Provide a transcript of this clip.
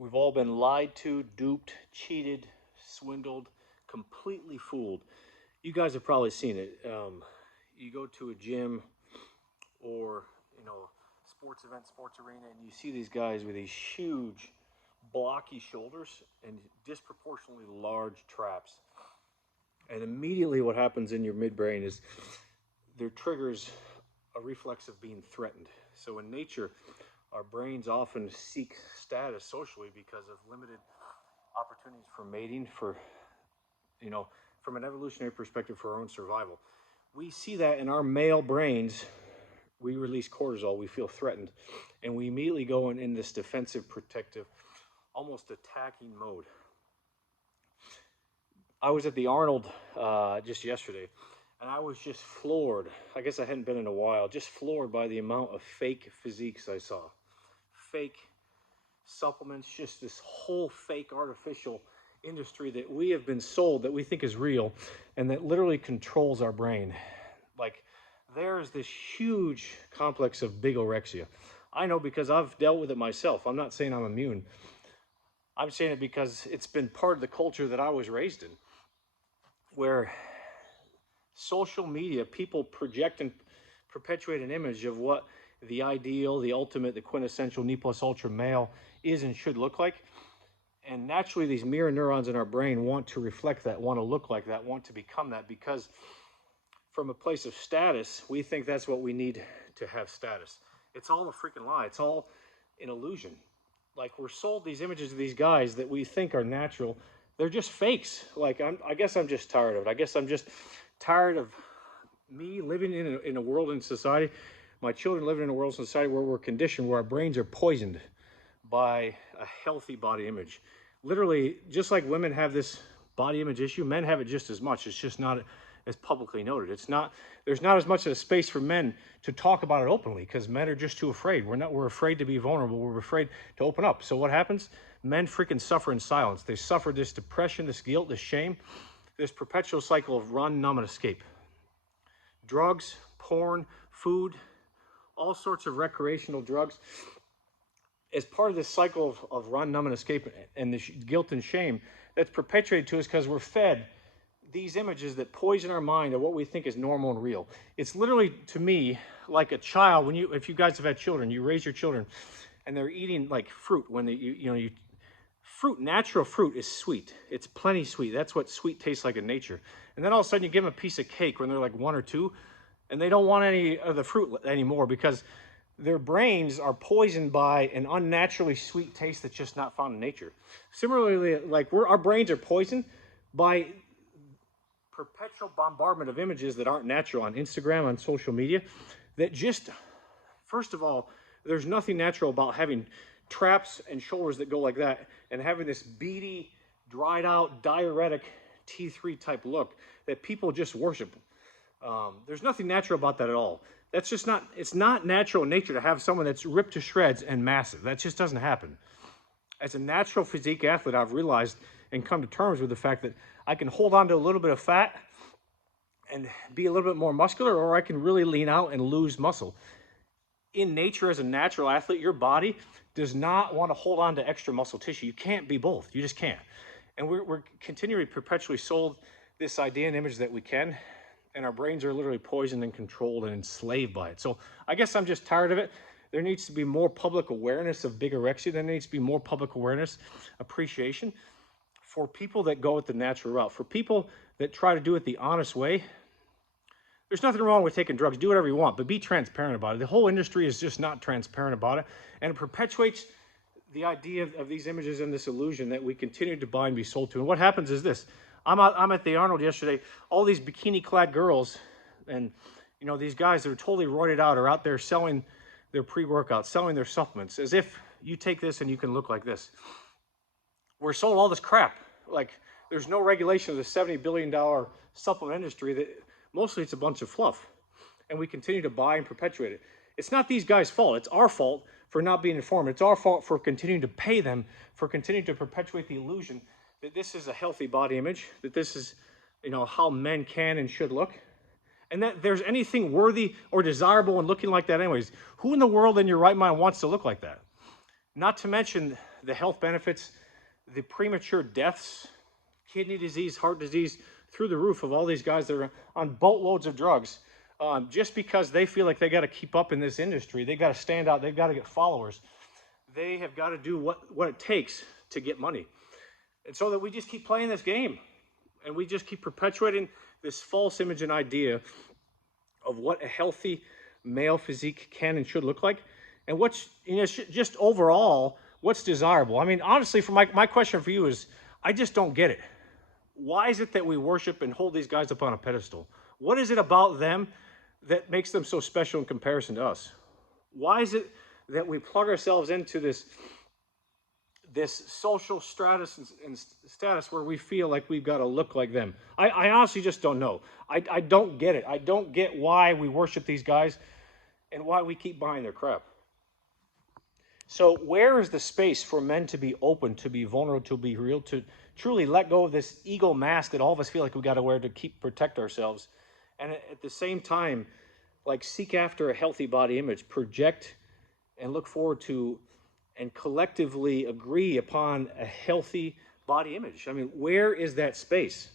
We've all been lied to, duped, cheated, swindled, completely fooled. You guys have probably seen it. You go to a gym or sports event, sports arena, and you see these guys with these huge, blocky shoulders and disproportionately large traps. And immediately, what happens in your midbrain is there triggers a reflex of being threatened. So in nature, our brains often seek status socially because of limited opportunities for mating, for, from an evolutionary perspective, for our own survival. We see that in our male brains. We release cortisol, we feel threatened, and we immediately go in this defensive, protective, almost attacking mode. I was at the Arnold just yesterday, and I was just floored. I guess I hadn't been in a while, just floored by the amount of fake physiques I saw. Fake supplements, just this whole fake artificial industry that we have been sold that we think is real and that literally controls our brain. Like, there's this huge complex of bigorexia. I know because I've dealt with it myself. I'm not saying I'm immune. I'm saying it because it's been part of the culture that I was raised in, where social media, people project and perpetuate an image of what the ideal, the ultimate, the quintessential ne plus ultra male is and should look like. And naturally, these mirror neurons in our brain want to reflect that, want to look like that, want to become that, because from a place of status, we think that's what we need to have status. It's all a freaking lie. It's all an illusion. Like, we're sold these images of these guys that we think are natural. They're just fakes. Like, I guess I'm just tired of it. I guess I'm just tired of me living in a world and society, my children living in a world and society where we're conditioned, where our brains are poisoned by a healthy body image. Literally, just like women have this body image issue, men have it just as much. It's just not as publicly noted. There's not as much of a space for men to talk about it openly because men are just too afraid. We're afraid to be vulnerable. We're afraid to open up. So what happens? Men freaking suffer in silence. They suffer this depression, this guilt, this shame, this perpetual cycle of run, numb, and escape. Drugs, porn, food, all sorts of recreational drugs. As part of this cycle of run, numb, and escape, and the guilt and shame that's perpetuated to us because we're fed these images that poison our mind of what we think is normal and real. It's literally, to me, like a child. If you guys have had children, you raise your children, and they're eating like fruit. When natural fruit is sweet. It's plenty sweet. That's what sweet tastes like in nature. And then all of a sudden, you give them a piece of cake when they're like 1 or 2, and they don't want any of the fruit anymore because their brains are poisoned by an unnaturally sweet taste that's just not found in nature. Similarly, like our brains are poisoned by perpetual bombardment of images that aren't natural on Instagram, on social media, that just, first of all, there's nothing natural about having traps and shoulders that go like that and having this beady, dried out, diuretic T3 type look that people just worship. There's nothing natural about that at all. That's just not, it's not natural in nature to have someone that's ripped to shreds and massive. That just doesn't happen. As a natural physique athlete, I've realized and come to terms with the fact that I can hold on to a little bit of fat and be a little bit more muscular, or I can really lean out and lose muscle. In nature, as a natural athlete, your body does not want to hold on to extra muscle tissue. You can't be both. You just can't. And we're continually perpetually sold this idea and image that we can, and our brains are literally poisoned and controlled and enslaved by it. So I guess I'm just tired of it. There needs to be more public awareness of bigorexia. There needs to be more public awareness, appreciation for people that go with the natural route. For people that try to do it the honest way, there's nothing wrong with taking drugs. Do whatever you want, but be transparent about it. The whole industry is just not transparent about it, and it perpetuates the idea of these images and this illusion that we continue to buy and be sold to. And what happens is this. I'm at the Arnold yesterday. All these bikini-clad girls and these guys that are totally roided out are out there selling their pre-workouts, selling their supplements, as if you take this and you can look like this. We're sold all this crap. Like, there's no regulation of the $70 billion supplement industry that mostly it's a bunch of fluff. And we continue to buy and perpetuate it. It's not these guys' fault. It's our fault for not being informed. It's our fault for continuing to pay them, for continuing to perpetuate the illusion that this is a healthy body image, that this is, how men can and should look. And that there's anything worthy or desirable in looking like that anyways. Who in the world in your right mind wants to look like that? Not to mention the health benefits, the premature deaths, kidney disease, heart disease, through the roof of all these guys that are on boatloads of drugs, just because they feel like they got to keep up in this industry. They got to stand out. They've got to get followers. They have got to do what it takes to get money. And so that we just keep playing this game, and we just keep perpetuating this false image and idea of what a healthy male physique can and should look like, and what's, just overall, what's desirable. I mean, honestly, for my question for you is, I just don't get it. Why is it that we worship and hold these guys up on a pedestal? What is it about them that makes them so special in comparison to us? Why is it that we plug ourselves into this social status and status where we feel like we've got to look like them? I honestly just don't know. I don't get it. I don't get why we worship these guys and why we keep buying their crap. So where is the space for men to be open, to be vulnerable, to be real, to truly let go of this ego mask that all of us feel like we got to wear to protect ourselves, and at the same time, like, seek after a healthy body image, project and look forward to and collectively agree upon a healthy body image? I mean, where is that space?